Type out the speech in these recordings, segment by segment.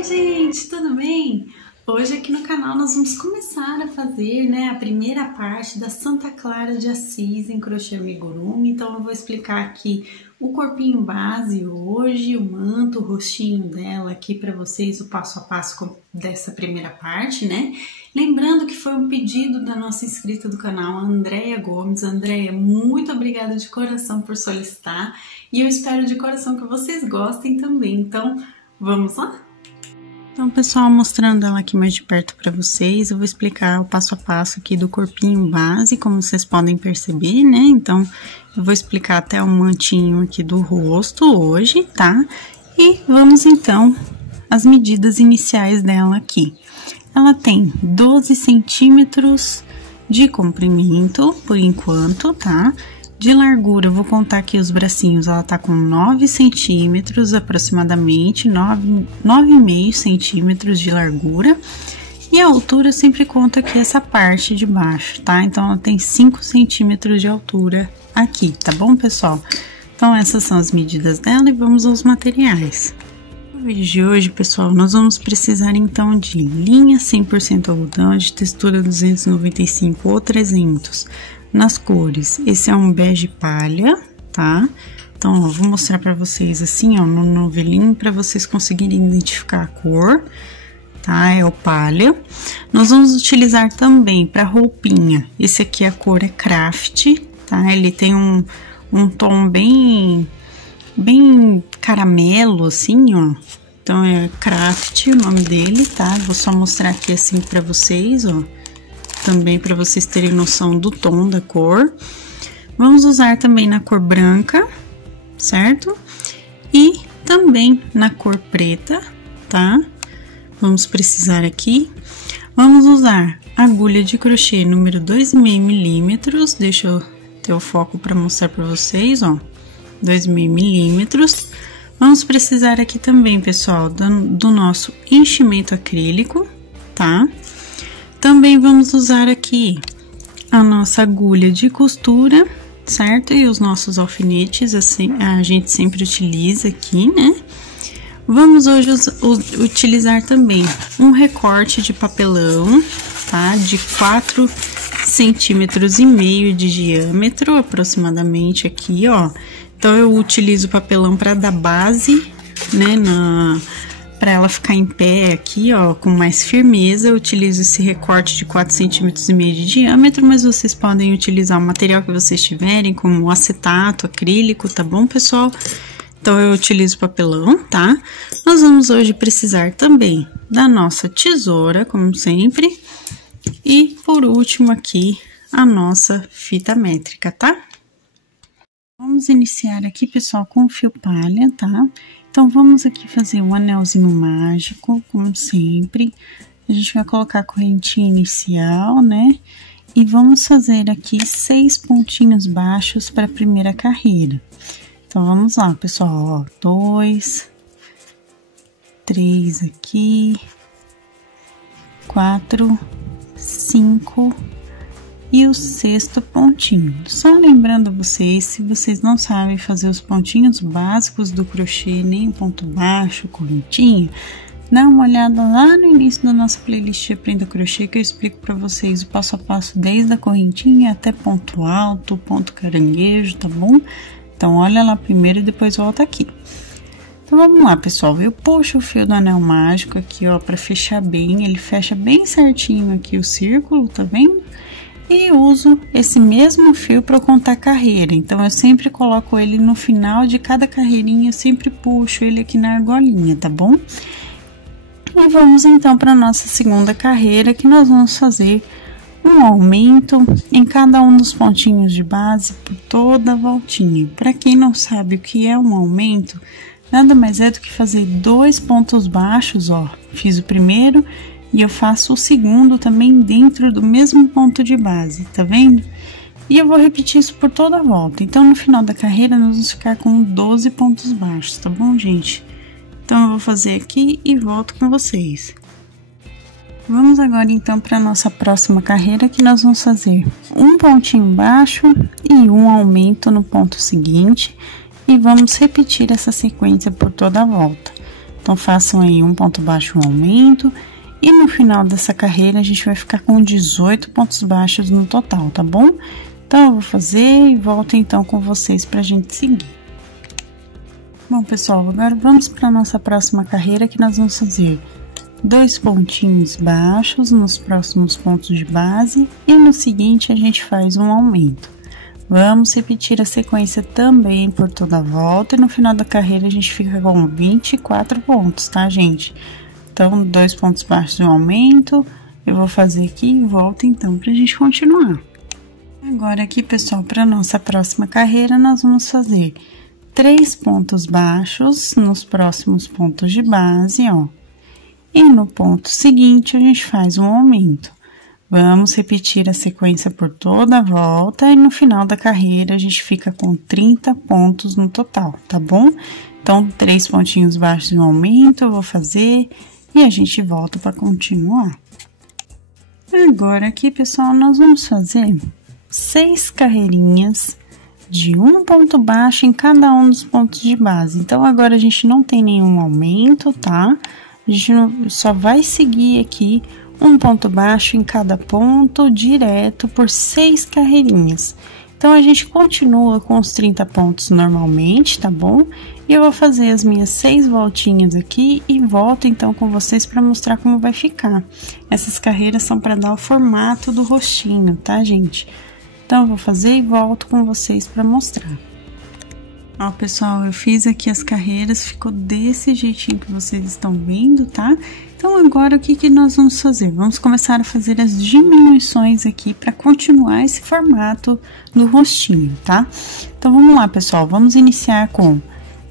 Oi, gente, tudo bem? Hoje aqui no canal nós vamos começar a fazer, a primeira parte da Santa Clara de Assis em crochê amigurumi. Então eu vou explicar aqui o corpinho base hoje, o manto, o rostinho dela aqui para vocês, o passo a passo dessa primeira parte, né? Lembrando que foi um pedido da nossa inscrita do canal, a Andréia Gomes. Andréia, muito obrigada de coração por solicitar e eu espero de coração que vocês gostem também. Então, vamos lá? Então, pessoal, mostrando ela aqui mais de perto para vocês, eu vou explicar o passo a passo aqui do corpinho base, como vocês podem perceber, né? Então, eu vou explicar até o mantinho aqui do rosto hoje, tá? E vamos, então, às medidas iniciais dela aqui. Ela tem 12 centímetros de comprimento, por enquanto, tá? De largura, eu vou contar aqui os bracinhos, ela tá com 9 centímetros aproximadamente, 9,5 centímetros de largura. E a altura eu sempre conto aqui essa parte de baixo, tá? Então, ela tem 5 centímetros de altura aqui, tá bom, pessoal? Então, essas são as medidas dela e vamos aos materiais. No vídeo de hoje, pessoal, nós vamos precisar então de linha 100% algodão, de textura 295 ou 300. Nas cores, esse é um bege palha, tá? Então, ó, vou mostrar pra vocês assim, ó, no novelinho, pra vocês conseguirem identificar a cor, tá? É o palha. Nós vamos utilizar também pra roupinha, esse aqui a cor é craft, tá? Ele tem um tom bem caramelo, assim, ó. Então, é craft o nome dele, tá? Vou só mostrar aqui assim pra vocês, ó. Também para vocês terem noção do tom da cor. Vamos usar também na cor branca, certo? E também na cor preta, tá? Vamos precisar aqui. Vamos usar agulha de crochê número 2,5 milímetros. Deixa eu ter o foco para mostrar para vocês, ó. 2,5 milímetros. Vamos precisar aqui também, pessoal, do nosso enchimento acrílico, tá? Também vamos usar aqui a nossa agulha de costura, certo? E os nossos alfinetes, assim, a gente sempre utiliza aqui, né? Vamos hoje utilizar também um recorte de papelão, tá? De 4,5 centímetros de diâmetro, aproximadamente aqui, ó. Então, eu utilizo o papelão para dar base, né, para ela ficar em pé aqui, ó, com mais firmeza. Eu utilizo esse recorte de 4,5 centímetros de diâmetro, mas vocês podem utilizar o material que vocês tiverem, como acetato, acrílico, tá bom, pessoal? Então, eu utilizo papelão, tá? Nós vamos hoje precisar também da nossa tesoura, como sempre. E, por último, aqui, a nossa fita métrica, tá? Vamos iniciar aqui, pessoal, com fio palha, tá? Então, vamos aqui fazer um anelzinho mágico, como sempre. A gente vai colocar a correntinha inicial, né? E vamos fazer aqui 6 pontinhos baixos para a primeira carreira. Então, vamos lá, pessoal, ó. 2, 3 aqui, 4, 5 e o 6º pontinho. Só lembrando vocês, se vocês não sabem fazer os pontinhos básicos do crochê, nem ponto baixo, correntinha, dá uma olhada lá no início da nossa playlist de Aprenda Crochê, que eu explico para vocês o passo a passo desde a correntinha até ponto alto, ponto caranguejo, tá bom? Então, olha lá primeiro e depois volta aqui. Então, vamos lá, pessoal. Eu puxo o fio do anel mágico aqui, ó, para fechar bem. Ele fecha bem certinho aqui o círculo, tá vendo? E uso esse mesmo fio para contar carreira. Então, eu sempre coloco ele no final de cada carreirinha, eu sempre puxo ele aqui na argolinha, tá bom? E vamos então para nossa segunda carreira, que nós vamos fazer um aumento em cada um dos pontinhos de base por toda a voltinha. Para quem não sabe o que é um aumento, nada mais é do que fazer 2 pontos baixos, ó. Fiz o primeiro e eu faço o segundo também dentro do mesmo ponto de base, tá vendo? E eu vou repetir isso por toda a volta. Então, no final da carreira, nós vamos ficar com 12 pontos baixos, tá bom, gente? Então, eu vou fazer aqui e volto com vocês. Vamos agora, então, para a nossa próxima carreira, que nós vamos fazer um pontinho baixo e um aumento no ponto seguinte. E vamos repetir essa sequência por toda a volta. Então, façam aí um ponto baixo, um aumento. E no final dessa carreira, a gente vai ficar com 18 pontos baixos no total, tá bom? Então, eu vou fazer e volto então com vocês pra gente seguir. Bom, pessoal, agora vamos para nossa próxima carreira, que nós vamos fazer 2 pontinhos baixos nos próximos pontos de base e no seguinte a gente faz um aumento. Vamos repetir a sequência também por toda a volta e no final da carreira a gente fica com 24 pontos, tá, gente? Então, 2 pontos baixos e um aumento, eu vou fazer aqui e volto então pra gente continuar. Agora aqui, pessoal, para nossa próxima carreira, nós vamos fazer 3 pontos baixos nos próximos pontos de base, ó. E no ponto seguinte, a gente faz um aumento. Vamos repetir a sequência por toda a volta e no final da carreira, a gente fica com 30 pontos no total, tá bom? Então, 3 pontinhos baixos e um aumento, eu vou fazer e a gente volta para continuar. Agora aqui, pessoal, nós vamos fazer 6 carreirinhas de um ponto baixo em cada um dos pontos de base. Então, agora a gente não tem nenhum aumento, tá? A gente só vai seguir aqui um ponto baixo em cada ponto, direto por 6 carreirinhas. Então, a gente continua com os 30 pontos normalmente, tá bom? E eu vou fazer as minhas 6 voltinhas aqui e volto então com vocês para mostrar como vai ficar. Essas carreiras são para dar o formato do rostinho, tá, gente? Então, eu vou fazer e volto com vocês para mostrar. Ó, pessoal, eu fiz aqui as carreiras, ficou desse jeitinho que vocês estão vendo, tá? Então, agora, o que nós vamos fazer? Vamos começar a fazer as diminuições aqui para continuar esse formato do rostinho, tá? Então, vamos lá, pessoal, vamos iniciar com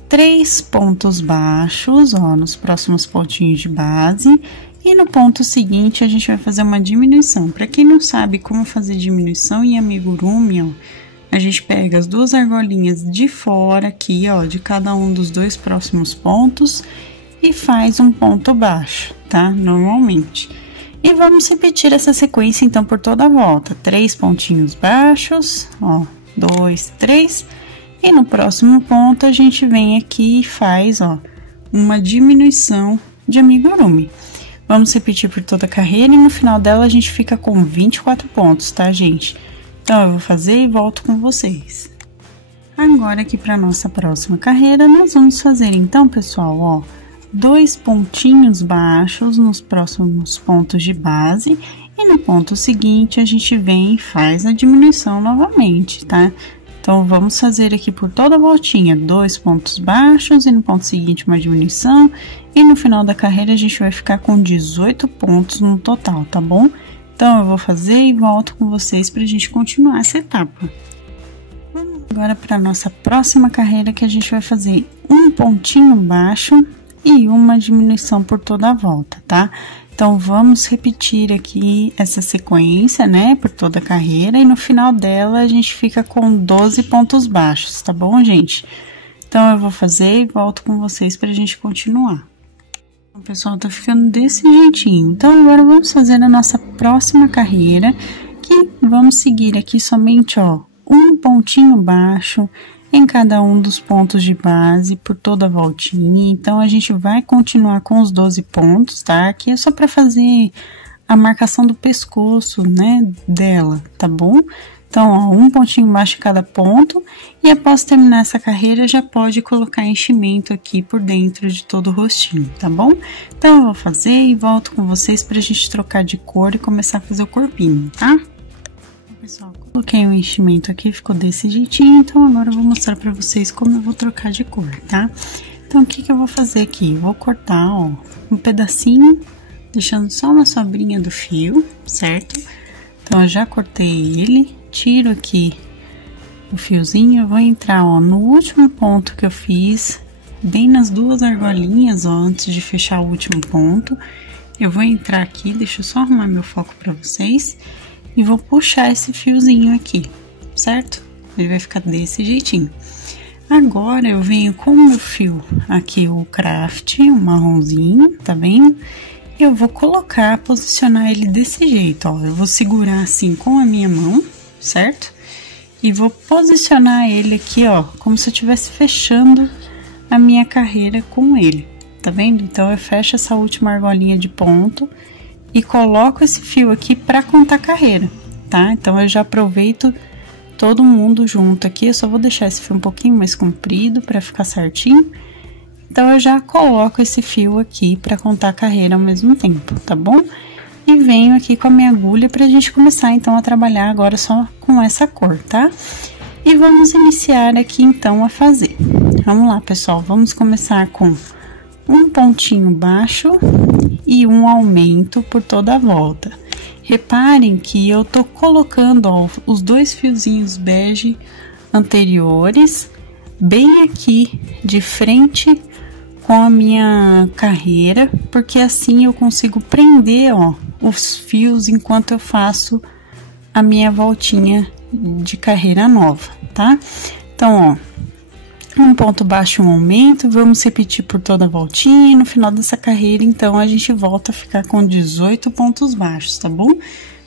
3 pontos baixos, ó, nos próximos pontinhos de base. E no ponto seguinte, a gente vai fazer uma diminuição. Para quem não sabe como fazer diminuição em amigurumi, ó, a gente pega as 2 argolinhas de fora aqui, ó, de cada um dos 2 próximos pontos e faz um ponto baixo, tá? Normalmente. E vamos repetir essa sequência, então, por toda a volta. 3 pontinhos baixos, ó, 2, 3. E no próximo ponto, a gente vem aqui e faz, ó, uma diminuição de amigurumi. Vamos repetir por toda a carreira e no final dela a gente fica com 24 pontos, tá, gente? Então, eu vou fazer e volto com vocês. Agora, aqui para nossa próxima carreira, nós vamos fazer, então, pessoal, ó, 2 pontinhos baixos nos próximos pontos de base. E no ponto seguinte, a gente vem e faz a diminuição novamente, tá? Então, vamos fazer aqui por toda a voltinha, 2 pontos baixos e no ponto seguinte uma diminuição. E no final da carreira, a gente vai ficar com 18 pontos no total, tá bom? Então, eu vou fazer e volto com vocês pra gente continuar essa etapa. Vamos agora para nossa próxima carreira, que a gente vai fazer um pontinho baixo e uma diminuição por toda a volta, tá? Então, vamos repetir aqui essa sequência, né, por toda a carreira, e no final dela a gente fica com 12 pontos baixos, tá bom, gente? Então, eu vou fazer e volto com vocês pra gente continuar. Então, pessoal, tá ficando desse jeitinho. Então, agora vamos fazer a nossa próxima carreira, que vamos seguir aqui somente, ó, um pontinho baixo em cada um dos pontos de base por toda a voltinha. Então, a gente vai continuar com os 12 pontos, tá? Aqui é só para fazer a marcação do pescoço, né, dela, tá bom? Então, ó, um pontinho baixo em cada ponto. E após terminar essa carreira, já pode colocar enchimento aqui por dentro de todo o rostinho, tá bom? Então, eu vou fazer e volto com vocês pra gente trocar de cor e começar a fazer o corpinho, tá? Pessoal, coloquei o enchimento aqui, ficou desse jeitinho, então agora eu vou mostrar pra vocês como eu vou trocar de cor, tá? Então, o que eu vou fazer aqui? Eu vou cortar, ó, um pedacinho, deixando só uma sobrinha do fio, certo? Então, eu já cortei ele, tiro aqui o fiozinho, eu vou entrar, ó, no último ponto que eu fiz, bem nas 2 argolinhas, ó, antes de fechar o último ponto. Eu vou entrar aqui, deixa eu só arrumar meu foco pra vocês. E vou puxar esse fiozinho aqui, certo? Ele vai ficar desse jeitinho. Agora, eu venho com o meu fio aqui, o craft, um marronzinho, tá vendo? Eu vou colocar, posicionar ele desse jeito, ó. Eu vou segurar assim com a minha mão, certo? E vou posicionar ele aqui, ó, como se eu estivesse fechando a minha carreira com ele, tá vendo? Então, eu fecho essa última argolinha de ponto e coloco esse fio aqui pra contar carreira, tá? Então, eu já aproveito todo mundo junto aqui, eu só vou deixar esse fio um pouquinho mais comprido pra ficar certinho. Então, eu já coloco esse fio aqui pra contar carreira ao mesmo tempo, tá bom? E venho aqui com a minha agulha pra gente começar, então, a trabalhar agora só com essa cor, tá? E vamos iniciar aqui, então, a fazer. Vamos lá, pessoal, vamos começar com um pontinho baixo e um aumento por toda a volta. Reparem que eu tô colocando, ó, os dois fiozinhos bege anteriores bem aqui de frente com a minha carreira, porque assim eu consigo prender, ó, os fios enquanto eu faço a minha voltinha de carreira nova, tá? Então, ó, um ponto baixo, um aumento, vamos repetir por toda a voltinha e no final dessa carreira, então, a gente volta a ficar com 18 pontos baixos, tá bom?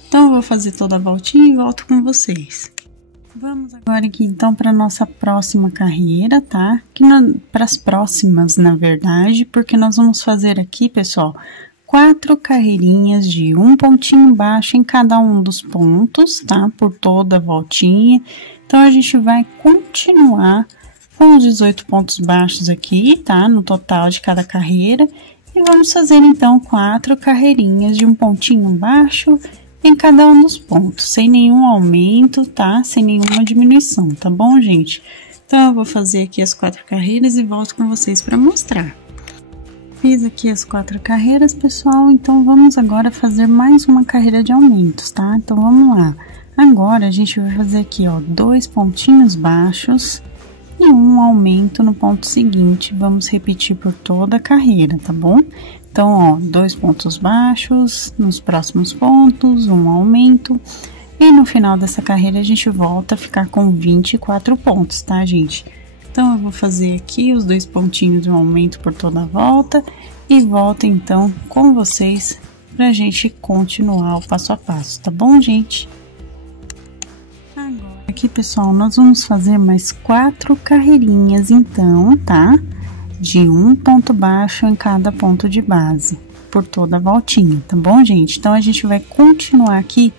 Então, eu vou fazer toda a voltinha e volto com vocês. Vamos agora aqui, então, para nossa próxima carreira, tá? Para as próximas, na verdade, porque nós vamos fazer aqui, pessoal, 4 carreirinhas de um pontinho baixo em cada um dos pontos, tá? Por toda a voltinha. Então, a gente vai continuar com os 18 pontos baixos aqui, tá? No total de cada carreira. E vamos fazer, então, 4 carreirinhas de um pontinho baixo em cada um dos pontos, sem nenhum aumento, tá? Sem nenhuma diminuição, tá bom, gente? Então, eu vou fazer aqui as 4 carreiras e volto com vocês para mostrar. Fiz aqui as 4 carreiras, pessoal, então vamos agora fazer mais uma carreira de aumentos, tá? Então, vamos lá. Agora, a gente vai fazer aqui, ó, 2 pontinhos baixos e um aumento no ponto seguinte. Vamos repetir por toda a carreira, tá bom? Então, ó, 2 pontos baixos nos próximos pontos, um aumento. E no final dessa carreira, a gente volta a ficar com 24 pontos, tá, gente? Então, eu vou fazer aqui os 2 pontinhos de um aumento por toda a volta e volto, então, com vocês pra gente continuar o passo a passo, tá bom, gente? Agora, aqui, pessoal, nós vamos fazer mais 4 carreirinhas, então, tá? De um ponto baixo em cada ponto de base, por toda a voltinha, tá bom, gente? Então, a gente vai continuar aqui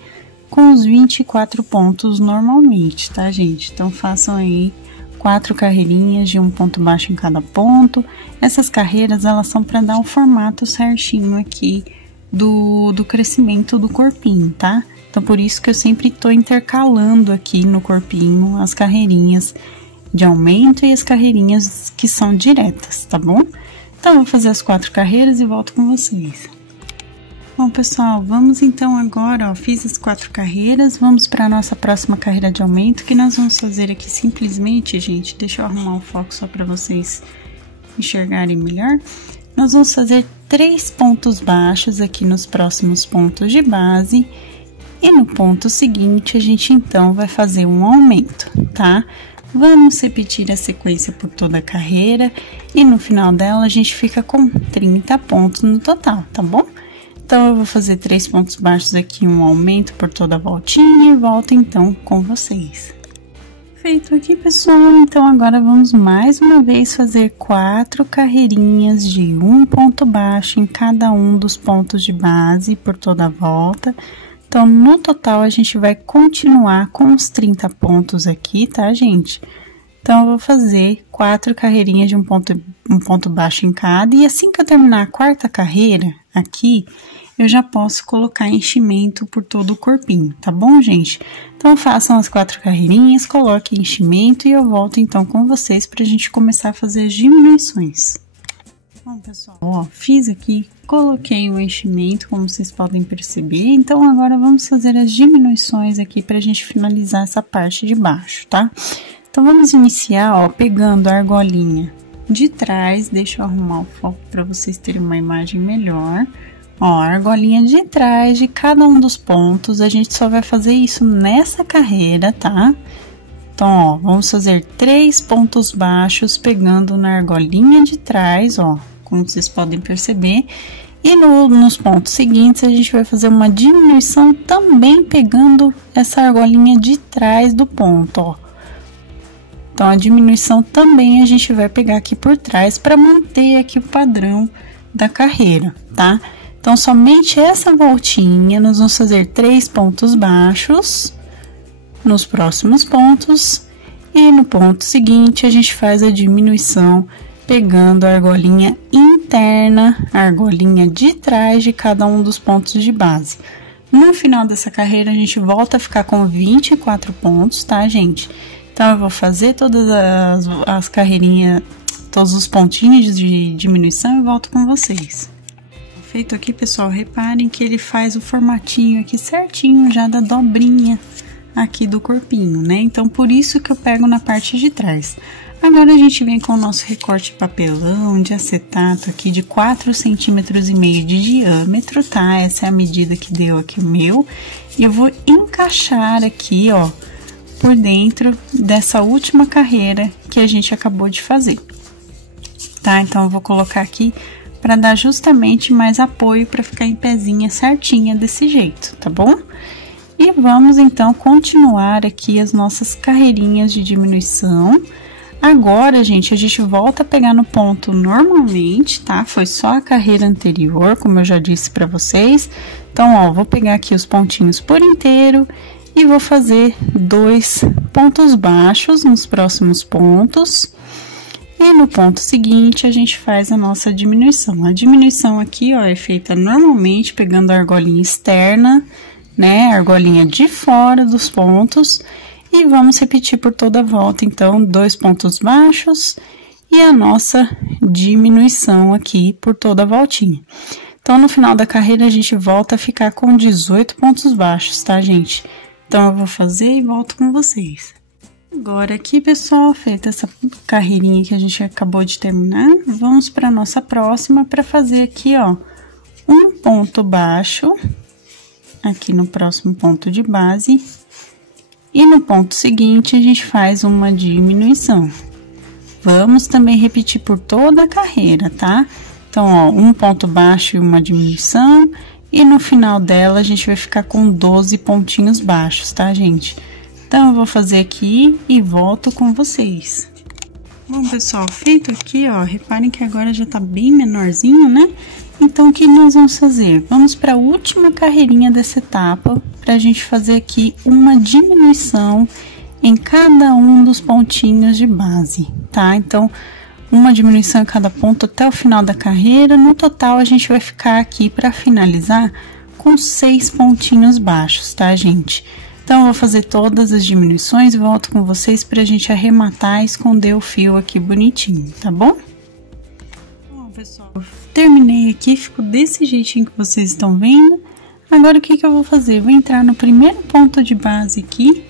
com os 24 pontos normalmente, tá, gente? Então, façam aí 4 carreirinhas de um ponto baixo em cada ponto. Essas carreiras, elas são para dar o formato certinho aqui do crescimento do corpinho, tá? Então, por isso que eu sempre tô intercalando aqui no corpinho as carreirinhas de aumento e as carreirinhas que são diretas, tá bom? Então, eu vou fazer as 4 carreiras e volto com vocês. Bom, pessoal, vamos então agora, ó, fiz as 4 carreiras, vamos para a nossa próxima carreira de aumento, que nós vamos fazer aqui simplesmente, gente, deixa eu arrumar o foco só para vocês enxergarem melhor. Nós vamos fazer 3 pontos baixos aqui nos próximos pontos de base e no ponto seguinte a gente então vai fazer um aumento, tá? Vamos repetir a sequência por toda a carreira e no final dela a gente fica com 30 pontos no total, tá bom? Então, eu vou fazer 3 pontos baixos aqui, um aumento por toda a voltinha e volto então com vocês. Feito aqui, pessoal, então agora vamos mais uma vez fazer 4 carreirinhas de um ponto baixo em cada um dos pontos de base por toda a volta. Então, no total, a gente vai continuar com os 30 pontos aqui, tá, gente? Então, eu vou fazer 4 carreirinhas de um ponto baixo em cada. E assim que eu terminar a 4ª carreira aqui, eu já posso colocar enchimento por todo o corpinho, tá bom, gente? Então, façam as 4 carreirinhas, coloquem enchimento e eu volto, então, com vocês pra gente começar a fazer as diminuições. Bom, pessoal, ó, fiz aqui, coloquei o enchimento, como vocês podem perceber. Então, agora vamos fazer as diminuições aqui pra gente finalizar essa parte de baixo, tá? Então, vamos iniciar, ó, pegando a argolinha de trás. Deixa eu arrumar o foco pra vocês terem uma imagem melhor. Ó, a argolinha de trás de cada um dos pontos, a gente só vai fazer isso nessa carreira, tá? Então, ó, vamos fazer 3 pontos baixos pegando na argolinha de trás, ó, como vocês podem perceber. E nos pontos seguintes, a gente vai fazer uma diminuição também pegando essa argolinha de trás do ponto, ó. Então, a diminuição também a gente vai pegar aqui por trás para manter aqui o padrão da carreira, tá? Então, somente essa voltinha, nós vamos fazer 3 pontos baixos nos próximos pontos. E no ponto seguinte, a gente faz a diminuição pegando a argolinha interna, a argolinha de trás de cada um dos pontos de base. No final dessa carreira, a gente volta a ficar com 24 pontos, tá, gente? Então, eu vou fazer todas as carreirinhas, todos os pontinhos de diminuição e volto com vocês. Feito aqui, pessoal, reparem que ele faz o formatinho aqui certinho já da dobrinha aqui do corpinho, né? Então, por isso que eu pego na parte de trás. Agora, a gente vem com o nosso recorte de papelão de acetato aqui de 4,5 centímetros de diâmetro, tá? Essa é a medida que deu aqui o meu. E eu vou encaixar aqui, ó, por dentro dessa última carreira que a gente acabou de fazer, tá? Então, eu vou colocar aqui para dar justamente mais apoio para ficar em pezinha certinha desse jeito, tá bom? E vamos, então, continuar aqui as nossas carreirinhas de diminuição. Agora, gente, a gente volta a pegar no ponto normalmente, tá? Foi só a carreira anterior, como eu já disse para vocês. Então, ó, vou pegar aqui os pontinhos por inteiro e vou fazer 2 pontos baixos nos próximos pontos. E no ponto seguinte, a gente faz a nossa diminuição. A diminuição aqui, ó, é feita normalmente pegando a argolinha externa, né? A argolinha de fora dos pontos. E vamos repetir por toda a volta, então, 2 pontos baixos e a nossa diminuição aqui por toda a voltinha. Então, no final da carreira, a gente volta a ficar com 18 pontos baixos, tá, gente? Então, eu vou fazer e volto com vocês. Agora aqui, pessoal, feita essa carreirinha que a gente acabou de terminar, vamos para nossa próxima para fazer aqui, ó, um ponto baixo aqui no próximo ponto de base e no ponto seguinte a gente faz uma diminuição. Vamos também repetir por toda a carreira, tá? Então, ó, um ponto baixo e uma diminuição e no final dela a gente vai ficar com 12 pontinhos baixos, tá, gente? Então, eu vou fazer aqui e volto com vocês. Bom, pessoal, feito aqui, ó, reparem que agora já tá bem menorzinho, né? Então, o que nós vamos fazer? Vamos para a última carreirinha dessa etapa, pra gente fazer aqui uma diminuição em cada um dos pontinhos de base, tá? Então, uma diminuição em cada ponto até o final da carreira. No total, a gente vai ficar aqui para finalizar com 6 pontinhos baixos, tá, gente? Então, eu vou fazer todas as diminuições e volto com vocês pra gente arrematar e esconder o fio aqui bonitinho, tá bom? Bom, pessoal, terminei aqui, ficou desse jeitinho que vocês estão vendo. Agora, o que que eu vou fazer? Vou entrar no primeiro ponto de base aqui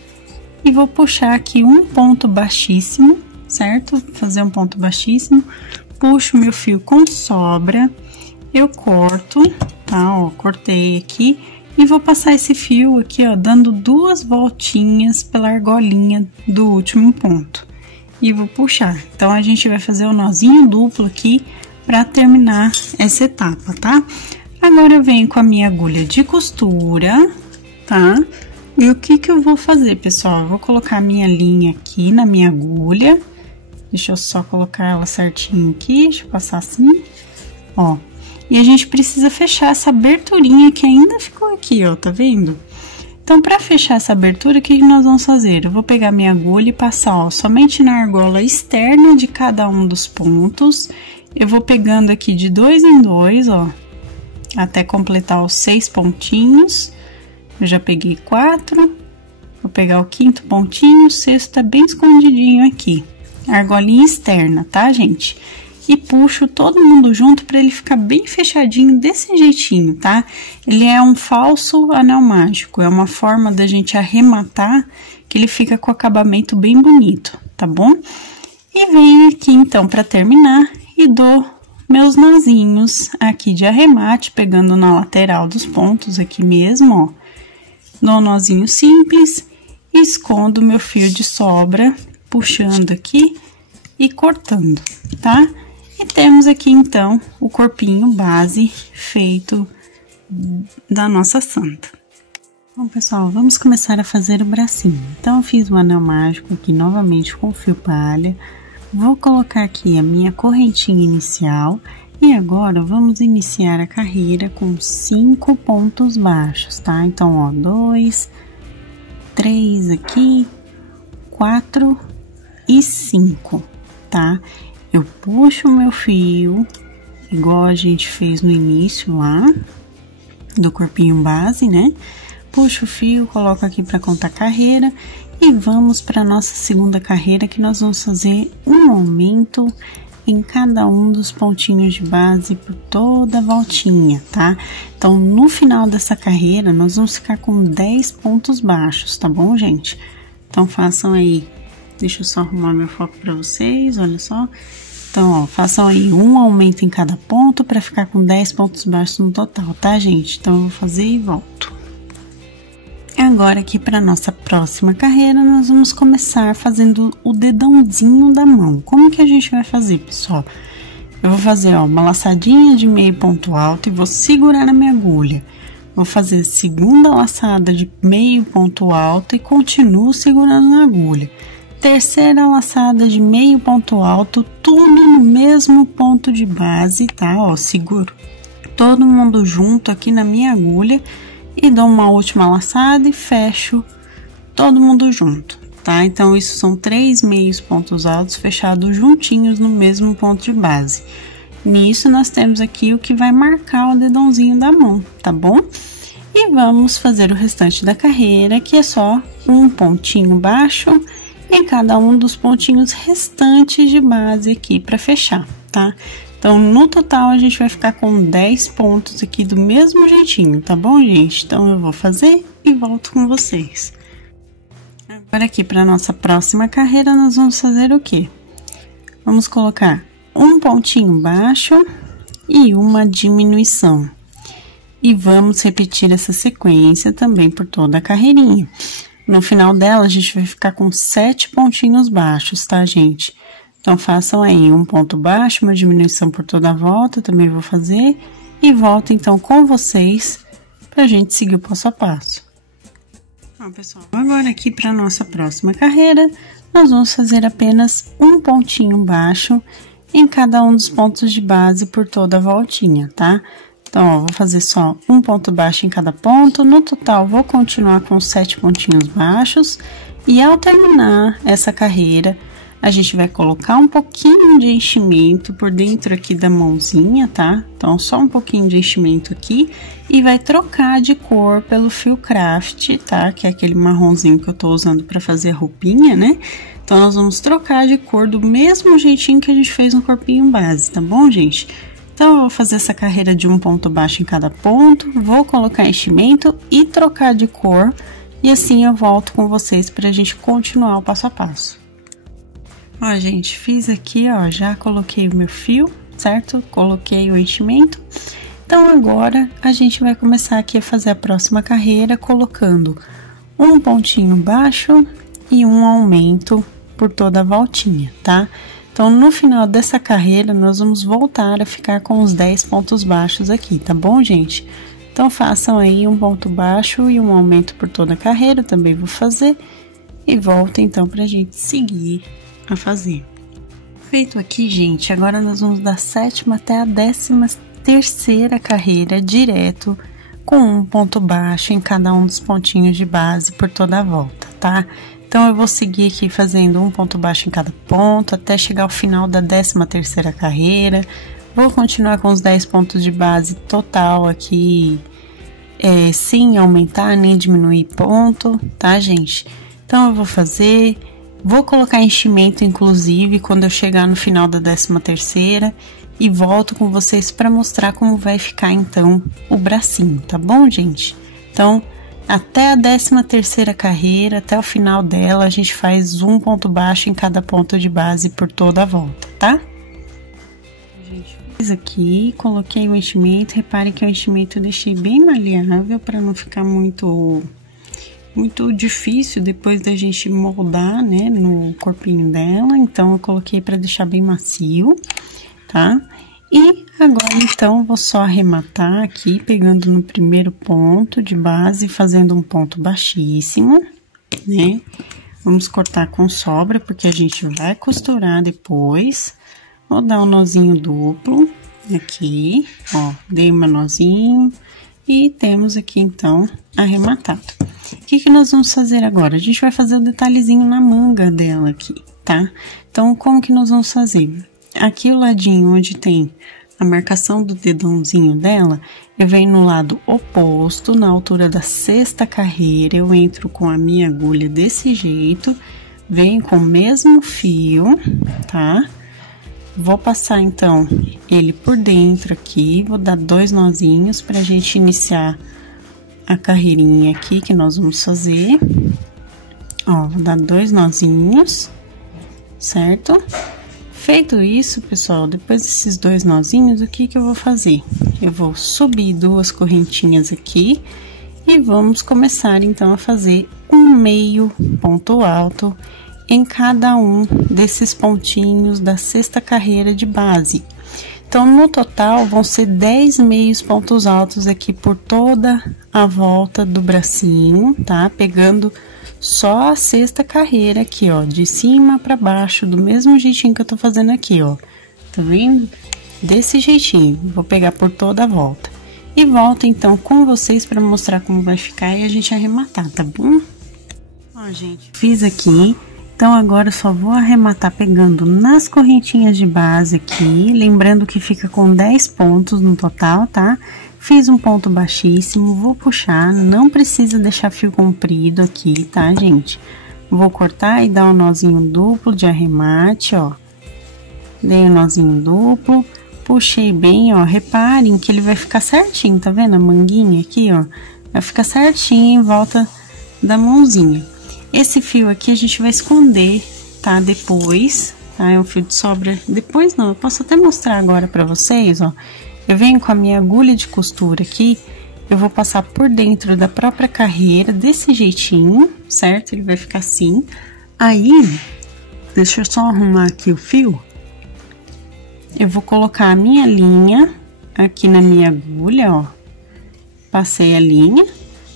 e vou puxar aqui um ponto baixíssimo, certo? Fazer um ponto baixíssimo, puxo meu fio com sobra, eu corto, tá? Ó, cortei aqui e vou passar esse fio aqui, ó, dando 2 voltinhas pela argolinha do último ponto e vou puxar. Então, a gente vai fazer o nozinho duplo aqui para terminar essa etapa, tá? Agora, eu venho com a minha agulha de costura, tá? E o que que eu vou fazer, pessoal? Eu vou colocar a minha linha aqui na minha agulha. Deixa eu só colocar ela certinho aqui, deixa eu passar assim, ó. E a gente precisa fechar essa aberturinha que ainda ficou aqui, ó, tá vendo? Então, pra fechar essa abertura, o que que nós vamos fazer? Eu vou pegar minha agulha e passar, ó, somente na argola externa de cada um dos pontos. Eu vou pegando aqui de 2 em 2, ó, até completar os 6 pontinhos. Eu já peguei 4, vou pegar o 5º pontinho, o 6º tá bem escondidinho aqui. Argolinha externa, tá, gente? E puxo todo mundo junto para ele ficar bem fechadinho desse jeitinho, tá? Ele é um falso anel mágico, é uma forma da gente arrematar que ele fica com acabamento bem bonito, tá bom? E venho aqui, então, para terminar e dou meus nozinhos aqui de arremate, pegando na lateral dos pontos aqui mesmo, ó. Dou um nozinho simples e escondo meu fio de sobra, puxando aqui e cortando, tá? E temos aqui, então, o corpinho base feito da nossa santa. Bom, pessoal, vamos começar a fazer o bracinho. Então, eu fiz o anel mágico aqui novamente com fio palha. Vou colocar aqui a minha correntinha inicial. E agora, vamos iniciar a carreira com 5 pontos baixos, tá? Então, ó, 2, 3 aqui, 4 e 5, tá? Eu puxo o meu fio, igual a gente fez no início lá, do corpinho base, né? Puxo o fio, coloco aqui para contar carreira e vamos para nossa segunda carreira, que nós vamos fazer um aumento em cada um dos pontinhos de base por toda a voltinha, tá? Então, no final dessa carreira, nós vamos ficar com 10 pontos baixos, tá bom, gente? Então, façam aí, deixa eu só arrumar meu foco para vocês, olha só. Então, ó, façam aí um aumento em cada ponto para ficar com 10 pontos baixos no total, tá, gente? Então, eu vou fazer e volto. Agora, aqui para nossa próxima carreira, nós vamos começar fazendo o dedãozinho da mão. Como que a gente vai fazer, pessoal? Eu vou fazer, ó, uma laçadinha de meio ponto alto e vou segurar na minha agulha. Vou fazer a segunda laçada de meio ponto alto e continuo segurando na agulha. Terceira laçada de meio ponto alto, tudo no mesmo ponto de base, tá? Ó, seguro todo mundo junto aqui na minha agulha. E dou uma última laçada e fecho todo mundo junto, tá? Então, isso são 3 meios pontos altos fechados juntinhos no mesmo ponto de base. Nisso, nós temos aqui o que vai marcar o dedãozinho da mão, tá bom? E vamos fazer o restante da carreira, que é só um pontinho baixo em cada um dos pontinhos restantes de base aqui para fechar, tá? Então, no total, a gente vai ficar com 10 pontos aqui do mesmo jeitinho, tá bom, gente? Então, eu vou fazer e volto com vocês. Agora, aqui para nossa próxima carreira, nós vamos fazer o quê? Vamos colocar um pontinho baixo e uma diminuição. E vamos repetir essa sequência também por toda a carreirinha. No final dela, a gente vai ficar com 7 pontinhos baixos, tá, gente? Então, façam aí um ponto baixo, uma diminuição por toda a volta, também vou fazer. E volto, então, com vocês, pra gente seguir o passo a passo. Bom, pessoal, agora aqui pra nossa próxima carreira, nós vamos fazer apenas um pontinho baixo em cada um dos pontos de base por toda a voltinha, tá? Então, ó, vou fazer só um ponto baixo em cada ponto. No total, vou continuar com 7 pontinhos baixos. E ao terminar essa carreira, a gente vai colocar um pouquinho de enchimento por dentro aqui da mãozinha, tá? Então, só um pouquinho de enchimento aqui e vai trocar de cor pelo fio craft, tá? Que é aquele marronzinho que eu tô usando pra fazer a roupinha, né? Então, nós vamos trocar de cor do mesmo jeitinho que a gente fez no corpinho base, tá bom, gente? Então, eu vou fazer essa carreira de um ponto baixo em cada ponto, vou colocar enchimento e trocar de cor. E assim eu volto com vocês pra gente continuar o passo a passo. Ó, gente, fiz aqui, ó, já coloquei o meu fio, certo? Coloquei o enchimento. Então, agora, a gente vai começar aqui a fazer a próxima carreira, colocando um pontinho baixo e um aumento por toda a voltinha, tá? Então, no final dessa carreira, nós vamos voltar a ficar com os 10 pontos baixos aqui, tá bom, gente? Então, façam aí um ponto baixo e um aumento por toda a carreira, eu também vou fazer. E volta, então, pra gente seguir a fazer. Feito aqui, gente, agora nós vamos da 7ª até a 13ª carreira direto com um ponto baixo em cada um dos pontinhos de base por toda a volta, tá? Então, eu vou seguir aqui fazendo um ponto baixo em cada ponto até chegar ao final da 13ª carreira. Vou continuar com os 10 pontos de base total aqui, sem aumentar nem diminuir ponto, tá, gente? Então, eu vou fazer... Vou colocar enchimento, inclusive, quando eu chegar no final da 13ª e volto com vocês para mostrar como vai ficar, então, o bracinho, tá bom, gente? Então, até a 13ª carreira, até o final dela, a gente faz um ponto baixo em cada ponto de base por toda a volta, tá? Gente, fiz aqui, coloquei o enchimento, repare que o enchimento eu deixei bem maleável para não ficar muito difícil depois da gente moldar, né, no corpinho dela. Então, eu coloquei para deixar bem macio, tá? E agora, então, vou só arrematar aqui, pegando no primeiro ponto de base, fazendo um ponto baixíssimo, né? Vamos cortar com sobra, porque a gente vai costurar depois. Vou dar um nozinho duplo aqui, ó, dei um nozinho e temos aqui, então, arrematado. O que nós vamos fazer agora? A gente vai fazer o detalhezinho na manga dela aqui, tá? Então, como que nós vamos fazer? Aqui o ladinho onde tem a marcação do dedãozinho dela, eu venho no lado oposto, na altura da sexta carreira, eu entro com a minha agulha desse jeito, venho com o mesmo fio, tá? Vou passar, então, ele por dentro aqui, vou dar 2 nozinhos pra gente iniciar a carreirinha aqui que nós vamos fazer. Ó, vou dar 2 nozinhos, certo? Feito isso, pessoal, depois desses 2 nozinhos, o que eu vou fazer? Eu vou subir 2 correntinhas aqui e vamos começar, então, a fazer um meio ponto alto em cada um desses pontinhos da sexta carreira de base. Então, no total, vão ser 10 meios pontos altos aqui por toda a volta do bracinho, tá? Pegando só a sexta carreira aqui, ó, de cima pra baixo, do mesmo jeitinho que eu tô fazendo aqui, ó. Tá vendo? Desse jeitinho, vou pegar por toda a volta. E volto, então, com vocês pra mostrar como vai ficar e a gente arrematar, tá bom? Ó, gente, fiz aqui. Então, agora eu só vou arrematar pegando nas correntinhas de base aqui, lembrando que fica com 10 pontos no total, tá? Fiz um ponto baixíssimo, vou puxar, não precisa deixar fio comprido aqui, tá, gente? Vou cortar e dar um nozinho duplo de arremate, ó. Dei um nozinho duplo, puxei bem, ó, reparem que ele vai ficar certinho, tá vendo a manguinha aqui, ó? Vai ficar certinho em volta da mãozinha. Esse fio aqui a gente vai esconder, tá? Depois, tá? É um fio de sobra. Depois não, eu posso até mostrar agora pra vocês, ó. Eu venho com a minha agulha de costura aqui, eu vou passar por dentro da própria carreira, desse jeitinho, certo? Ele vai ficar assim. Aí, deixa eu só arrumar aqui o fio. Eu vou colocar a minha linha aqui na minha agulha, ó. Passei a linha.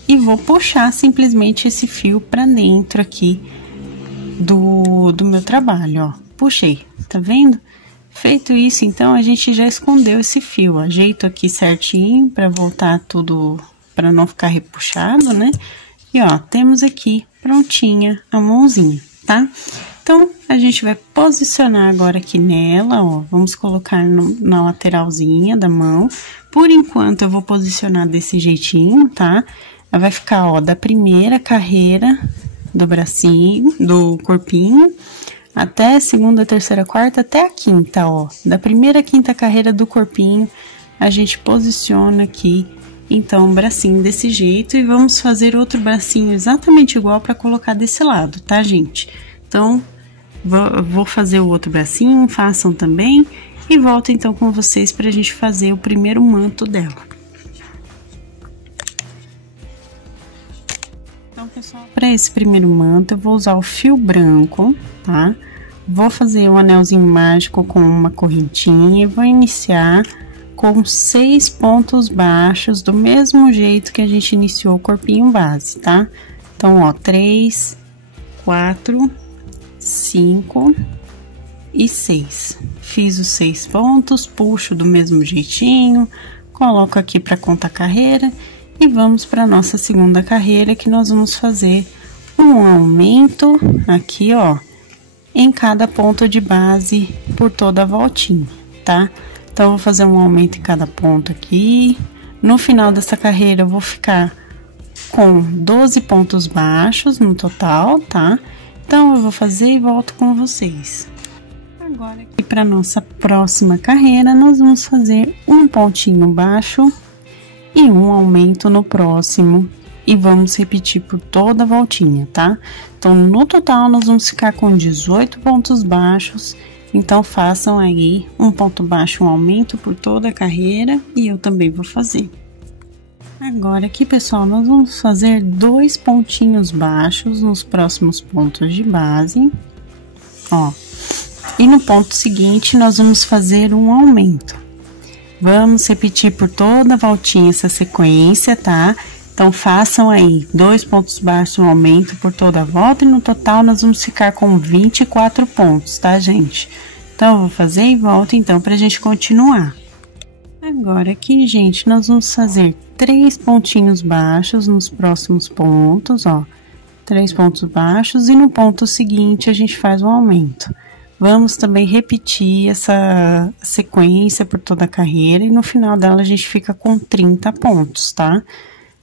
E vou puxar simplesmente esse fio pra dentro aqui do meu trabalho, ó. Puxei, tá vendo? Feito isso, então, a gente já escondeu esse fio. Ajeito aqui certinho pra voltar tudo, pra não ficar repuxado, né? E, ó, temos aqui prontinha a mãozinha, tá? Então, a gente vai posicionar agora aqui nela, ó. Vamos colocar na lateralzinha da mão. Por enquanto, eu vou posicionar desse jeitinho, tá? Ela vai ficar, ó, da primeira carreira do bracinho, do corpinho, até a segunda, terceira, quarta, até a quinta, ó. Da primeira à quinta carreira do corpinho, a gente posiciona aqui, então, o bracinho desse jeito. E vamos fazer outro bracinho exatamente igual para colocar desse lado, tá, gente? Então, vou fazer o outro bracinho, façam também. E volto, então, com vocês pra gente fazer o primeiro manto dela. Então, pessoal, para esse primeiro manto, eu vou usar o fio branco, tá? Vou fazer um anelzinho mágico com uma correntinha e vou iniciar com 6 pontos baixos, do mesmo jeito que a gente iniciou o corpinho base, tá? Então, ó, 3, 4, 5 e 6. Fiz os 6 pontos, puxo do mesmo jeitinho, coloco aqui para contar carreira. E vamos para nossa segunda carreira, que nós vamos fazer um aumento aqui, ó, em cada ponto de base por toda a voltinha, tá? Então, eu vou fazer um aumento em cada ponto aqui. No final dessa carreira, eu vou ficar com 12 pontos baixos no total, tá? Então, eu vou fazer e volto com vocês. Agora, aqui para nossa próxima carreira, nós vamos fazer um pontinho baixo e um aumento no próximo, e vamos repetir por toda a voltinha, tá? Então, no total, nós vamos ficar com 18 pontos baixos, então, façam aí um ponto baixo, um aumento por toda a carreira, e eu também vou fazer. Agora, aqui, pessoal, nós vamos fazer 2 pontinhos baixos nos próximos pontos de base, ó. E no ponto seguinte, nós vamos fazer um aumento, Vamos repetir por toda a voltinha essa sequência, tá? Então, façam aí 2 pontos baixos, um aumento por toda a volta, e no total nós vamos ficar com 24 pontos, tá, gente? Então, eu vou fazer e volto, então, pra gente continuar. Agora, aqui, gente, nós vamos fazer 3 pontinhos baixos nos próximos pontos, ó. 3 pontos baixos, e no ponto seguinte, a gente faz um aumento. Vamos também repetir essa sequência por toda a carreira, e no final dela a gente fica com 30 pontos, tá?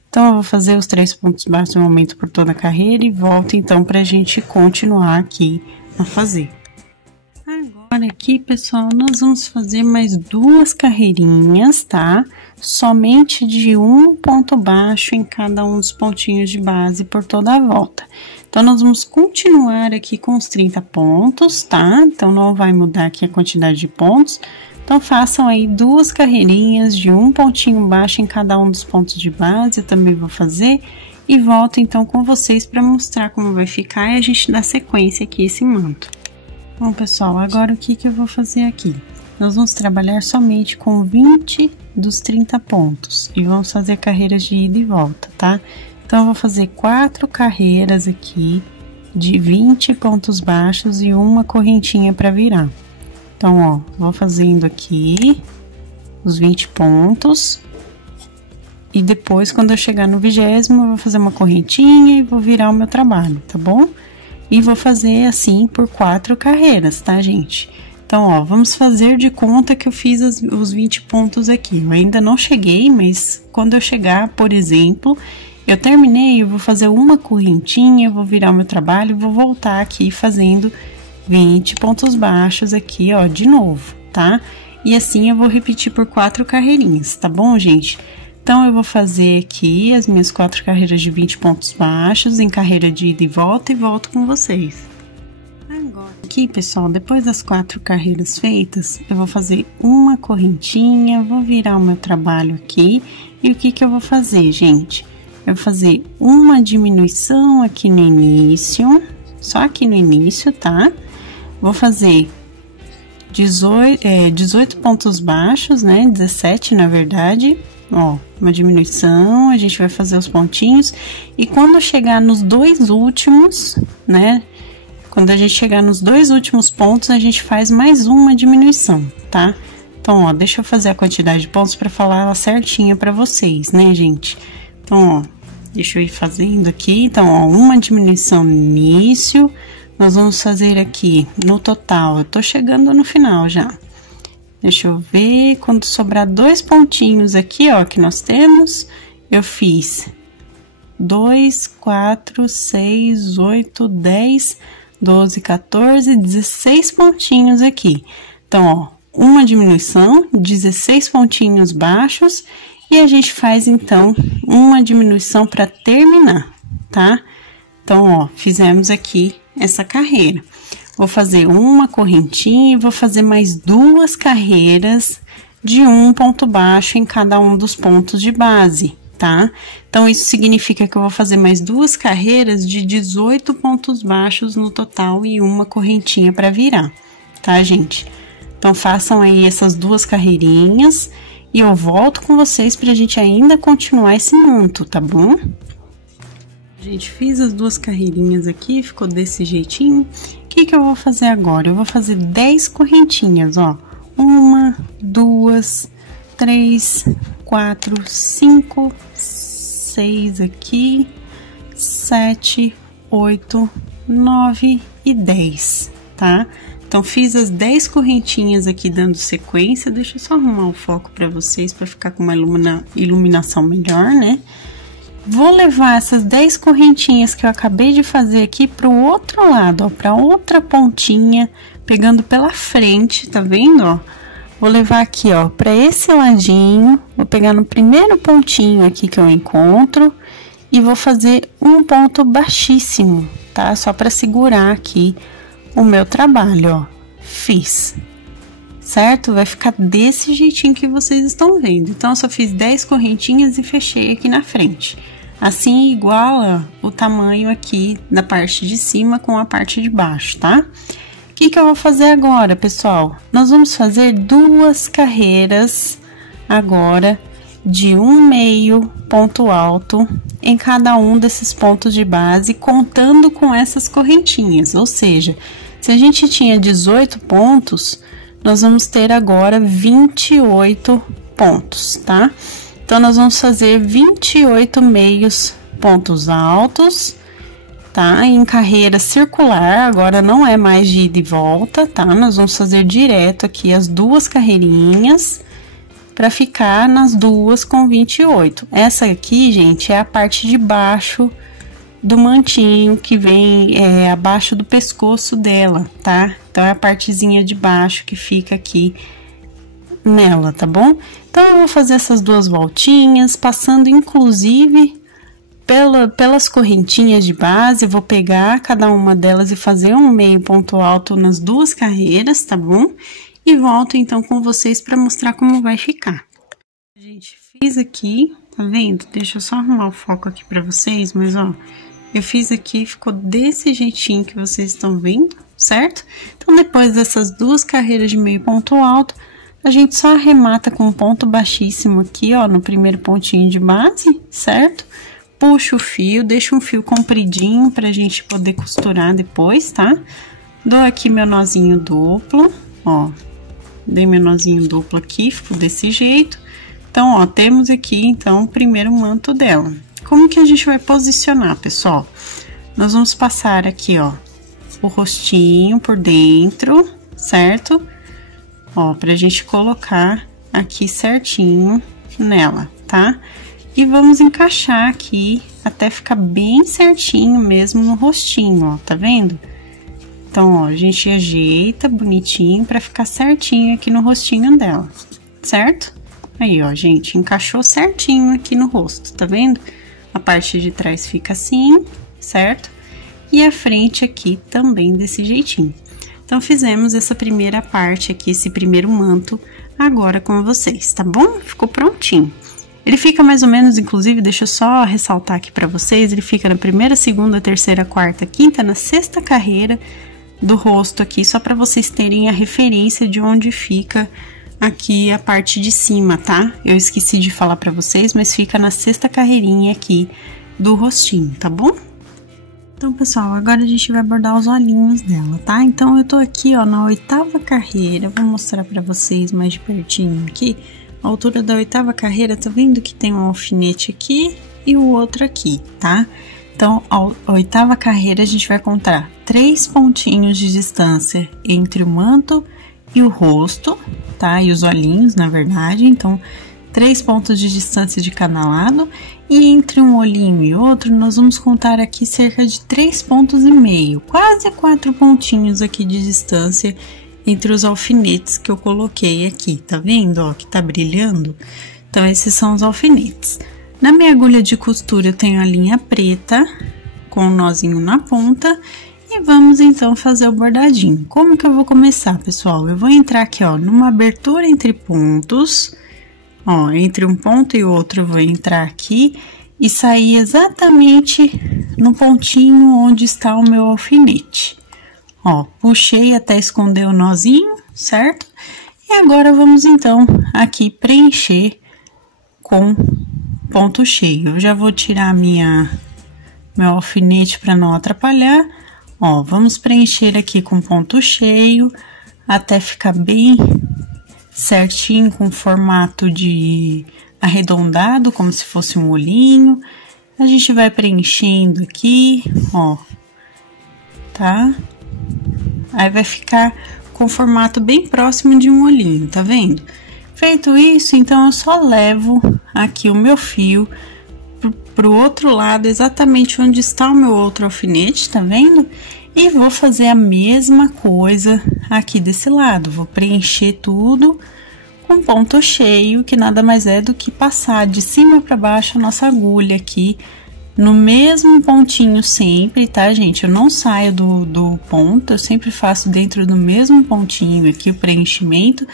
Então, eu vou fazer os 3 pontos baixos, um aumento por toda a carreira, e volto, então, pra gente continuar aqui a fazer. Agora aqui, pessoal, nós vamos fazer mais 2 carreirinhas, tá? Somente de um ponto baixo em cada um dos pontinhos de base por toda a volta. Então, nós vamos continuar aqui com os 30 pontos, tá? Então, não vai mudar aqui a quantidade de pontos. Então, façam aí 2 carreirinhas de um pontinho baixo em cada um dos pontos de base, eu também vou fazer. E volto, então, com vocês para mostrar como vai ficar e a gente dá sequência aqui esse manto. Bom, pessoal, agora o que eu vou fazer aqui? Nós vamos trabalhar somente com 20 dos 30 pontos e vamos fazer carreiras de ida e volta, tá? Então, eu vou fazer 4 carreiras aqui de 20 pontos baixos e uma correntinha para virar. Então, ó, vou fazendo aqui os 20 pontos. E depois, quando eu chegar no 20º, eu vou fazer uma correntinha e vou virar o meu trabalho, tá bom? E vou fazer assim por 4 carreiras, tá, gente? Então, ó, vamos fazer de conta que eu fiz os 20 pontos aqui. Eu ainda não cheguei, mas quando eu chegar, por exemplo, eu terminei, eu vou fazer uma correntinha, eu vou virar o meu trabalho e vou voltar aqui fazendo 20 pontos baixos aqui, ó, de novo, tá? E assim eu vou repetir por 4 carreirinhas, tá bom, gente? Então, eu vou fazer aqui as minhas 4 carreiras de 20 pontos baixos em carreira de ida e volto com vocês. Agora, aqui, pessoal, depois das 4 carreiras feitas, eu vou fazer uma correntinha, vou virar o meu trabalho aqui. E o que eu vou fazer, gente? Eu vou fazer uma diminuição aqui no início, só aqui no início, tá? Vou fazer 18 pontos baixos, né? 17, na verdade. Ó, uma diminuição, a gente vai fazer os pontinhos. E quando chegar nos 2 últimos, né? Quando a gente chegar nos 2 últimos pontos, a gente faz mais uma diminuição, tá? Então, ó, deixa eu fazer a quantidade de pontos para falar ela certinha para vocês, né, gente? Então, ó, deixa eu ir fazendo aqui. Então, ó, uma diminuição no início. Nós vamos fazer aqui no total, eu tô chegando no final já. Deixa eu ver, quando sobrar 2 pontinhos aqui, ó, que nós temos, eu fiz 2, 4, 6, 8, 10, 12, 14, 16 pontinhos aqui. Então, ó, uma diminuição, 16 pontinhos baixos, e a gente faz, então, uma diminuição para terminar, tá? Então, ó, fizemos aqui essa carreira. Vou fazer uma correntinha e vou fazer mais 2 carreiras de um ponto baixo em cada um dos pontos de base, tá? Então, isso significa que eu vou fazer mais 2 carreiras de 18 pontos baixos no total e uma correntinha para virar, tá, gente? Então, façam aí essas 2 carreirinhas e eu volto com vocês pra gente ainda continuar esse manto, tá bom? Gente, fiz as 2 carreirinhas aqui, ficou desse jeitinho. O que eu vou fazer agora? Eu vou fazer 10 correntinhas, ó. 1, 2, 3, 4, 5, 6 aqui, 7, 8, 9 e 10, tá? Então, fiz as 10 correntinhas aqui dando sequência. Deixa eu só arrumar o foco para vocês, para ficar com uma iluminação melhor, né? Vou levar essas 10 correntinhas que eu acabei de fazer aqui pro outro lado, ó, pra outra pontinha, pegando pela frente, tá vendo, ó? Vou levar aqui, ó, pra esse ladinho, vou pegar no primeiro pontinho aqui que eu encontro e vou fazer um ponto baixíssimo, tá? Só pra segurar aqui o meu trabalho, ó. Fiz. Certo? Vai ficar desse jeitinho que vocês estão vendo. Então, eu só fiz 10 correntinhas e fechei aqui na frente. Assim, iguala o tamanho aqui da parte de cima com a parte de baixo, tá? O que eu vou fazer agora, pessoal? Nós vamos fazer 2 carreiras agora de um meio ponto alto em cada um desses pontos de base, contando com essas correntinhas. Ou seja, se a gente tinha 18 pontos, nós vamos ter agora 28 pontos, tá? Então, nós vamos fazer 28 meios pontos altos, tá? Em carreira circular, agora não é mais de ida e volta, tá? Nós vamos fazer direto aqui as duas carreirinhas para ficar nas duas com 28. Essa aqui, gente, é a parte de baixo do mantinho que vem abaixo do pescoço dela, tá? Então, é a partezinha de baixo que fica aqui nela, tá bom? Então, eu vou fazer essas duas voltinhas, passando inclusive pelas correntinhas de base. Eu vou pegar cada uma delas e fazer um meio ponto alto nas duas carreiras, tá bom? E volto então com vocês para mostrar como vai ficar. Gente, fiz aqui, tá vendo? Deixa eu só arrumar o foco aqui para vocês, mas ó, eu fiz aqui, ficou desse jeitinho que vocês estão vendo, certo? Então, depois dessas duas carreiras de meio ponto alto, a gente só arremata com um ponto baixíssimo aqui, ó, no primeiro pontinho de base, certo? Puxo o fio, deixo um fio compridinho pra gente poder costurar depois, tá? Dou aqui meu nozinho duplo, ó. Dei meu nozinho duplo aqui, ficou desse jeito. Então, ó, temos aqui, então, o primeiro manto dela. Como que a gente vai posicionar, pessoal? Nós vamos passar aqui, ó, o rostinho por dentro, certo? Ó, pra gente colocar aqui certinho nela, tá? E vamos encaixar aqui até ficar bem certinho mesmo no rostinho, ó, tá vendo? Então, ó, a gente ajeita bonitinho pra ficar certinho aqui no rostinho dela, certo? Aí, ó, gente, encaixou certinho aqui no rosto, tá vendo? A parte de trás fica assim, certo? E a frente aqui também desse jeitinho. Então, fizemos essa primeira parte aqui, esse primeiro manto, agora com vocês, tá bom? Ficou prontinho. Ele fica mais ou menos, inclusive, deixa eu só ressaltar aqui pra vocês, ele fica na primeira, segunda, terceira, quarta, quinta, na sexta carreira do rosto aqui, só pra vocês terem a referência de onde fica aqui a parte de cima, tá? Eu esqueci de falar pra vocês, mas fica na sexta carreirinha aqui do rostinho, tá bom? Então, pessoal, agora a gente vai bordar os olhinhos dela, tá? Então, eu tô aqui, ó, na oitava carreira, vou mostrar pra vocês mais de pertinho aqui. A altura da oitava carreira, tá vendo que tem um alfinete aqui e o outro aqui, tá? Então, a oitava carreira a gente vai contar 3 pontinhos de distância entre o manto e o rosto, tá? E os olhinhos, na verdade. Então, 3 pontos de distância de cada lado. E entre um olhinho e outro, nós vamos contar aqui cerca de 3,5 pontos, quase 4 pontinhos aqui de distância entre os alfinetes que eu coloquei aqui, tá vendo, ó, que tá brilhando? Então, esses são os alfinetes. Na minha agulha de costura, eu tenho a linha preta com o nozinho na ponta e vamos, então, fazer o bordadinho. Como que eu vou começar, pessoal? Eu vou entrar aqui, ó, numa abertura entre pontos, ó, entre um ponto e outro, eu vou entrar aqui e sair exatamente no pontinho onde está o meu alfinete. Ó, puxei até esconder o nozinho, certo? E agora, vamos, então, aqui preencher com ponto cheio. Eu já vou tirar meu alfinete para não atrapalhar. Ó, vamos preencher aqui com ponto cheio, até ficar bem certinho, com formato de arredondado, como se fosse um olhinho. A gente vai preenchendo aqui, ó, tá? Aí vai ficar com formato bem próximo de um olhinho, tá vendo? Feito isso, então eu só levo aqui o meu fio pro outro lado, exatamente onde está o meu outro alfinete, tá vendo? E vou fazer a mesma coisa aqui desse lado. Vou preencher tudo com ponto cheio, que nada mais é do que passar de cima para baixo a nossa agulha aqui no mesmo pontinho sempre, tá, gente? Eu não saio do ponto, eu sempre faço dentro do mesmo pontinho aqui o preenchimento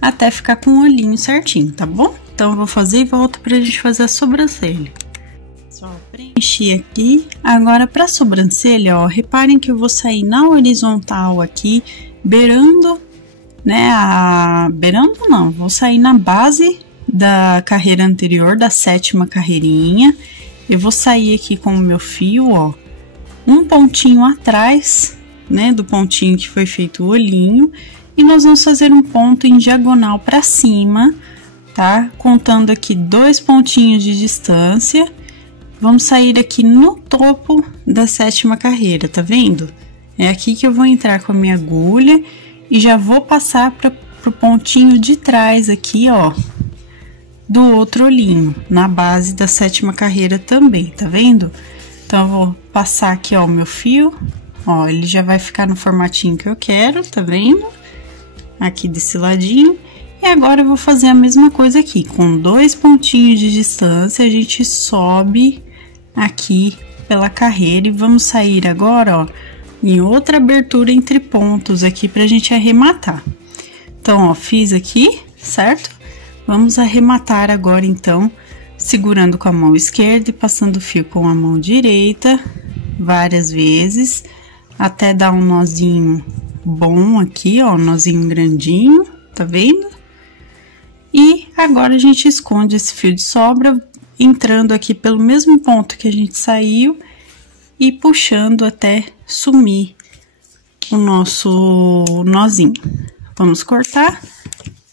até ficar com o olhinho certinho, tá bom? Então, eu vou fazer e volto pra gente fazer a sobrancelha. Só preenchi aqui. Agora, pra sobrancelha, ó, reparem que eu vou sair na horizontal aqui, beirando, né, beirando não, vou sair na base da carreira anterior, da 7ª carreirinha. Eu vou sair aqui com o meu fio, ó, um pontinho atrás, né, do pontinho que foi feito o olhinho, e nós vamos fazer um ponto em diagonal para cima, tá? Contando aqui 2 pontinhos de distância. Vamos sair aqui no topo da 7ª carreira, tá vendo? É aqui que eu vou entrar com a minha agulha e já vou passar para pro pontinho de trás aqui, ó, do outro olhinho, na base da 7ª carreira também, tá vendo? Então, eu vou passar aqui, ó, o meu fio, ó, ele já vai ficar no formatinho que eu quero, tá vendo? Aqui desse ladinho. E agora eu vou fazer a mesma coisa aqui, com 2 pontinhos de distância, a gente sobe aqui pela carreira e vamos sair agora, ó, em outra abertura entre pontos aqui pra gente arrematar. Então, ó, fiz aqui, certo? Vamos arrematar agora, então, segurando com a mão esquerda e passando o fio com a mão direita, várias vezes, até dar um nozinho bom aqui, ó, um nozinho grandinho, tá vendo? E agora a gente esconde esse fio de sobra, entrando aqui pelo mesmo ponto que a gente saiu e puxando até sumir o nosso nozinho. Vamos cortar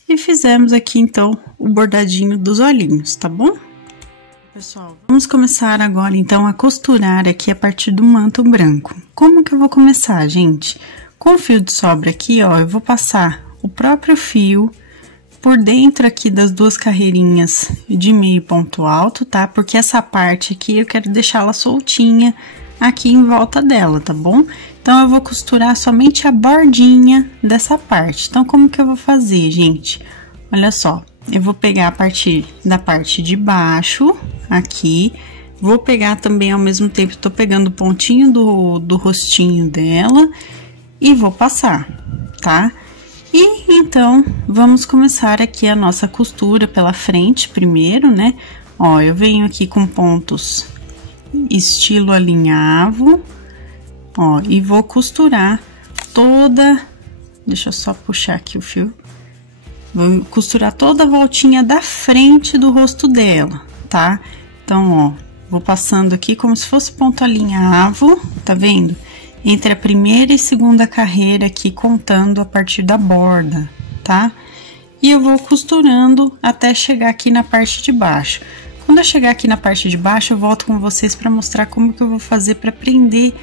e fizemos aqui, então, o bordadinho dos olhinhos, tá bom? Pessoal, vamos começar agora, então, a costurar aqui a partir do manto branco. Como que eu vou começar, gente? Com o fio de sobra aqui, ó, eu vou passar o próprio fio por dentro aqui das 2 carreirinhas de meio ponto alto, tá? Porque essa parte aqui eu quero deixá-la soltinha aqui em volta dela, tá bom? Então, eu vou costurar somente a bordinha dessa parte. Então, como que eu vou fazer, gente? Olha só, eu vou pegar a partir da parte de baixo, aqui, vou pegar também ao mesmo tempo, tô pegando o pontinho do rostinho dela e vou passar, tá? E, então, vamos começar aqui a nossa costura pela frente primeiro, né? Ó, eu venho aqui com pontos estilo alinhavo, ó, e vou costurar toda, deixa eu só puxar aqui o fio, vou costurar toda a voltinha da frente do rosto dela, tá? Então, ó, vou passando aqui como se fosse ponto alinhavo, tá vendo? Entre a primeira e segunda carreira aqui, contando a partir da borda, tá? E eu vou costurando até chegar aqui na parte de baixo. Quando eu chegar aqui na parte de baixo, eu volto com vocês para mostrar como que eu vou fazer para prender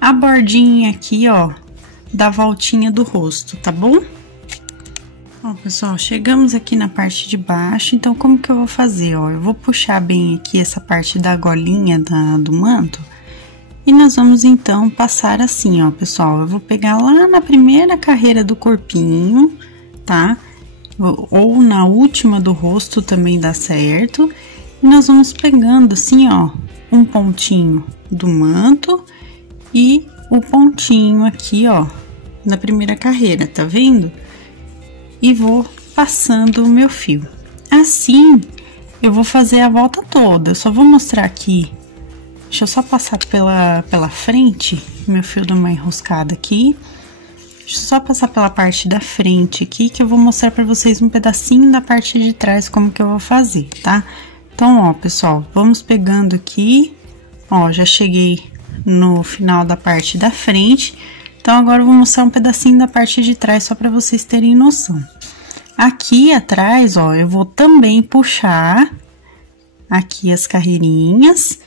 a bordinha aqui, ó, da voltinha do rosto, tá bom? Ó, pessoal, chegamos aqui na parte de baixo, então como que eu vou fazer, ó? Eu vou puxar bem aqui essa parte da golinha do manto e nós vamos, então, passar assim, ó, pessoal. Eu vou pegar lá na primeira carreira do corpinho, tá? Ou na última do rosto também dá certo. E nós vamos pegando assim, ó, um pontinho do manto e o pontinho aqui, ó, na primeira carreira, tá vendo? E vou passando o meu fio. Assim, eu vou fazer a volta toda. Eu só vou mostrar aqui, deixa eu só passar pela frente, meu fio dá uma enroscada aqui. Deixa eu só passar pela parte da frente aqui, que eu vou mostrar pra vocês um pedacinho da parte de trás, como que eu vou fazer, tá? Então, ó, pessoal, vamos pegando aqui, ó, já cheguei no final da parte da frente. Então, agora eu vou mostrar um pedacinho da parte de trás, só pra vocês terem noção. Aqui atrás, ó, eu vou também puxar aqui as carreirinhas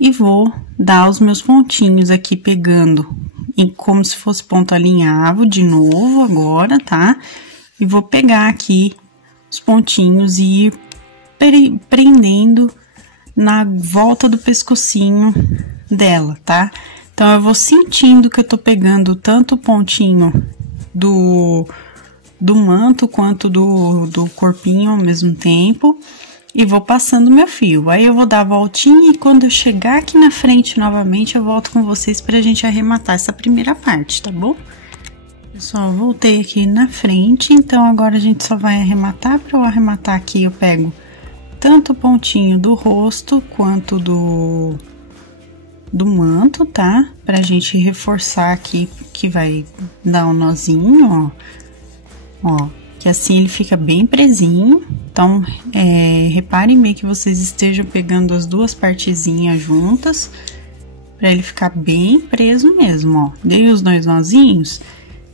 e vou dar os meus pontinhos aqui, pegando como se fosse ponto alinhavo de novo agora, tá? E vou pegar aqui os pontinhos e ir prendendo na volta do pescocinho dela, tá? Então, eu vou sentindo que eu tô pegando tanto o pontinho do manto quanto do corpinho ao mesmo tempo e vou passando meu fio. Aí, eu vou dar a voltinha e quando eu chegar aqui na frente novamente, eu volto com vocês pra gente arrematar essa primeira parte, tá bom? Pessoal, voltei aqui na frente, então agora a gente só vai arrematar. Pra eu arrematar aqui, eu pego tanto o pontinho do rosto quanto do manto, tá? Pra gente reforçar aqui, que vai dar um nozinho, ó. Ó, que assim ele fica bem presinho. Então, reparem bem que vocês estejam pegando as duas partezinhas juntas, para ele ficar bem preso mesmo, ó. Dei os 2 nozinhos,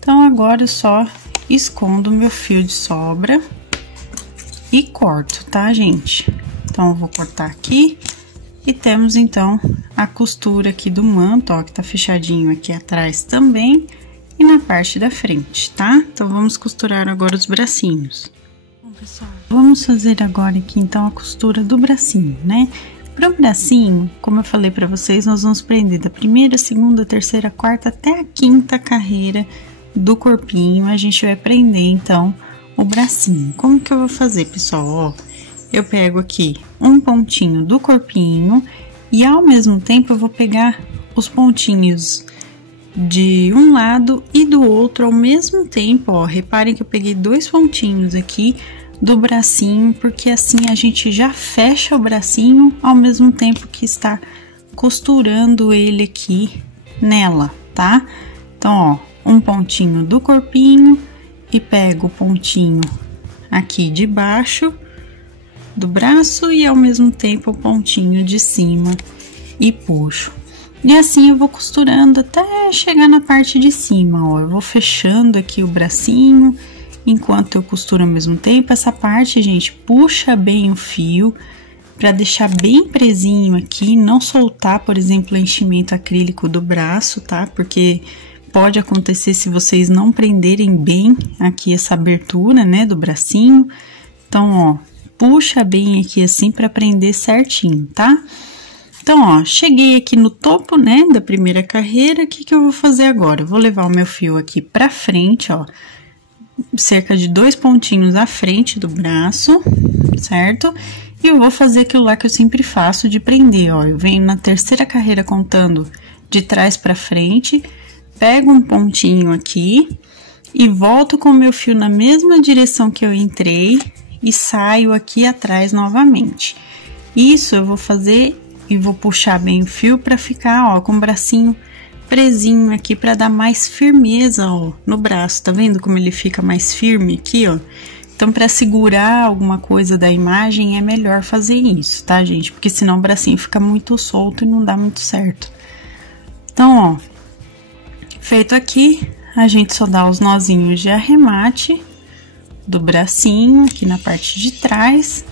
então agora eu só escondo meu fio de sobra e corto, tá, gente? Então, eu vou cortar aqui e temos, então, a costura aqui do manto, ó, que tá fechadinho aqui atrás também e na parte da frente, tá? Então, vamos costurar agora os bracinhos. Bom, pessoal, vamos fazer agora aqui, então, a costura do bracinho, né? Para o bracinho, como eu falei para vocês, nós vamos prender da primeira, segunda, terceira, quarta até a quinta carreira do corpinho. A gente vai prender, então, o bracinho. Como que eu vou fazer, pessoal? Ó, eu pego aqui um pontinho do corpinho e, ao mesmo tempo, eu vou pegar os pontinhos de um lado e do outro ao mesmo tempo, ó. Reparem que eu peguei 2 pontinhos aqui do bracinho, porque assim a gente já fecha o bracinho ao mesmo tempo que está costurando ele aqui nela, tá? Então, ó, um pontinho do corpinho e pego o pontinho aqui de baixo do braço e ao mesmo tempo o pontinho de cima e puxo. E assim eu vou costurando até chegar na parte de cima, ó. Eu vou fechando aqui o bracinho enquanto eu costuro ao mesmo tempo. Essa parte, gente, puxa bem o fio para deixar bem presinho aqui, não soltar, por exemplo, o enchimento acrílico do braço, tá? Porque pode acontecer se vocês não prenderem bem aqui essa abertura, né, do bracinho. Então, ó, puxa bem aqui assim para prender certinho, tá? Então, ó, cheguei aqui no topo, né, da primeira carreira. O que que eu vou fazer agora? Eu vou levar o meu fio aqui pra frente, ó, cerca de 2 pontinhos à frente do braço, certo? E eu vou fazer aquilo lá que eu sempre faço de prender, ó. Eu venho na terceira carreira contando de trás pra frente, pego um pontinho aqui e volto com o meu fio na mesma direção que eu entrei e saio aqui atrás novamente. Isso eu vou fazer e vou puxar bem o fio pra ficar, ó, com o bracinho presinho aqui para dar mais firmeza, ó, no braço. Tá vendo como ele fica mais firme aqui, ó? Então, para segurar alguma coisa da imagem, é melhor fazer isso, tá, gente? Porque senão o bracinho fica muito solto e não dá muito certo. Então, ó, feito aqui, a gente só dá os nozinhos de arremate do bracinho aqui na parte de trás.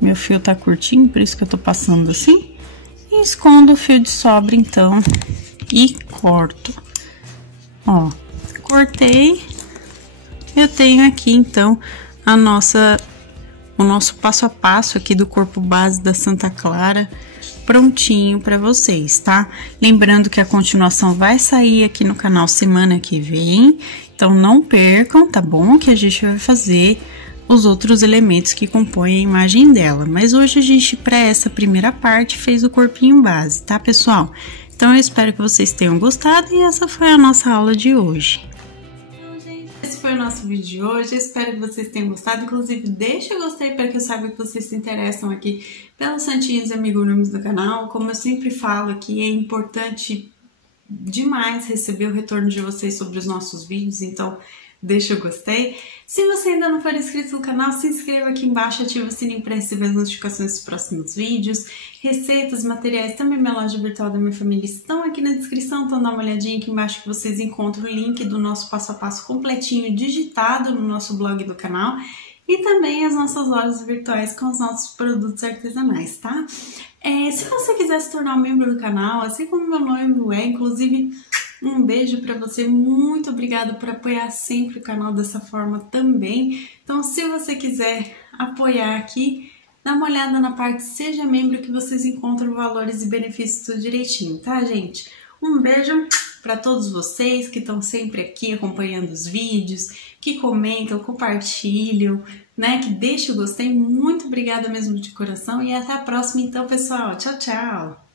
Meu fio tá curtinho, por isso que eu tô passando assim. E escondo o fio de sobra, então, e corto. Ó, cortei. Eu tenho aqui, então, o nosso passo a passo aqui do corpo base da Santa Clara prontinho para vocês, tá? Lembrando que a continuação vai sair aqui no canal semana que vem, então não percam, tá bom? Que a gente vai fazer os outros elementos que compõem a imagem dela. Mas hoje a gente, para essa primeira parte, fez o corpinho base, tá, pessoal? Então, eu espero que vocês tenham gostado e essa foi a nossa aula de hoje. Então, gente, esse foi o nosso vídeo de hoje. Eu espero que vocês tenham gostado. Inclusive, deixa o gostei para que eu saiba que vocês se interessam aqui pelos santinhos e amigurumis do canal. Como eu sempre falo aqui, é importante demais receber o retorno de vocês sobre os nossos vídeos, então deixa o gostei. Se você ainda não for inscrito no canal, se inscreva aqui embaixo, ativa o sininho para receber as notificações dos próximos vídeos. Receitas, materiais, também minha loja virtual da minha família estão aqui na descrição, então dá uma olhadinha aqui embaixo que vocês encontram o link do nosso passo a passo completinho digitado no nosso blog do canal e também as nossas lojas virtuais com os nossos produtos artesanais, tá? Se você quiser se tornar um membro do canal, assim como meu noivo inclusive, um beijo para você, muito obrigada por apoiar sempre o canal dessa forma também. Então, se você quiser apoiar aqui, dá uma olhada na parte Seja Membro que vocês encontram valores e benefícios tudo direitinho, tá, gente? Um beijo para todos vocês que estão sempre aqui acompanhando os vídeos, que comentam, compartilham, né, que deixam o gostei. Muito obrigada mesmo de coração e até a próxima então, pessoal. Tchau, tchau!